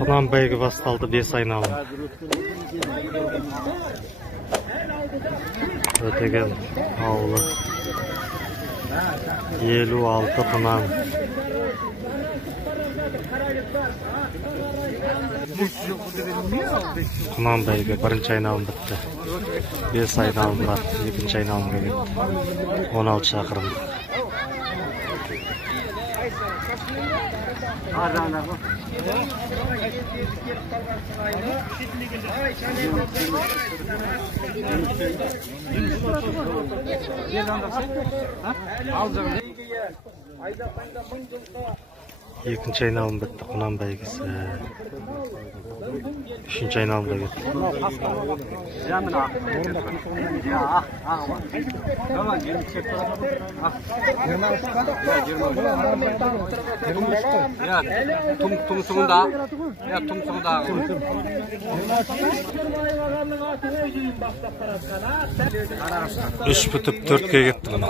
Құнан бәйгі басталды 5 айналым. Өтеген ауылы 56 құнан. Құнан бәйгі бірінші айналым бітті. 5 айналымдар екінші айналымға кетті. 16 шақырым. Екінші айналым бітті құнан бәйгісі. Үшінші айналымға кетті. Үш бүтіп 4-ке кетті мұны.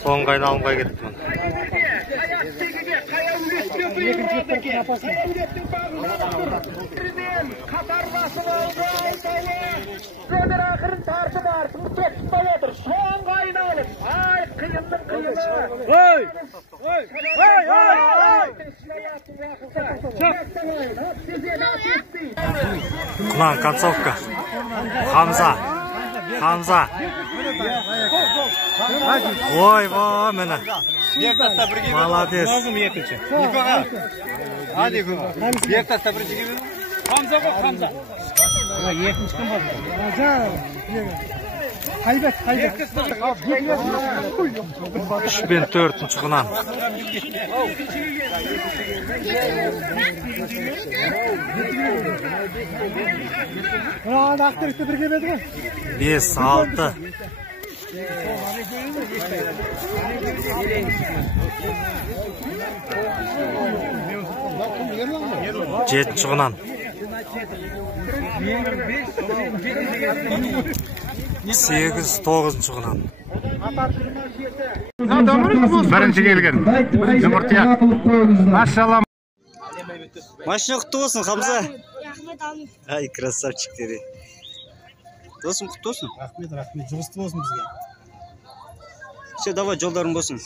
Соңғы айналымға кетті мұны. Құнан концовка. Хамза. Ой, мені. Молодец. Hamza. Екінші кім бар? Қайбет. 3 пен 4-ші құнан. Ақтырықты бірге беді ғой? 5-6. Жетінші құнан. 8-9-ші құнан. Бірінші келген. Жұмыртияқ. Машалла. Машина құтты болсын, Хамза. Ай, красавчик деді. Досым құтты болсын. Рахмет, жұмысты болсын бізге. Все, давай, жолдарың болсын.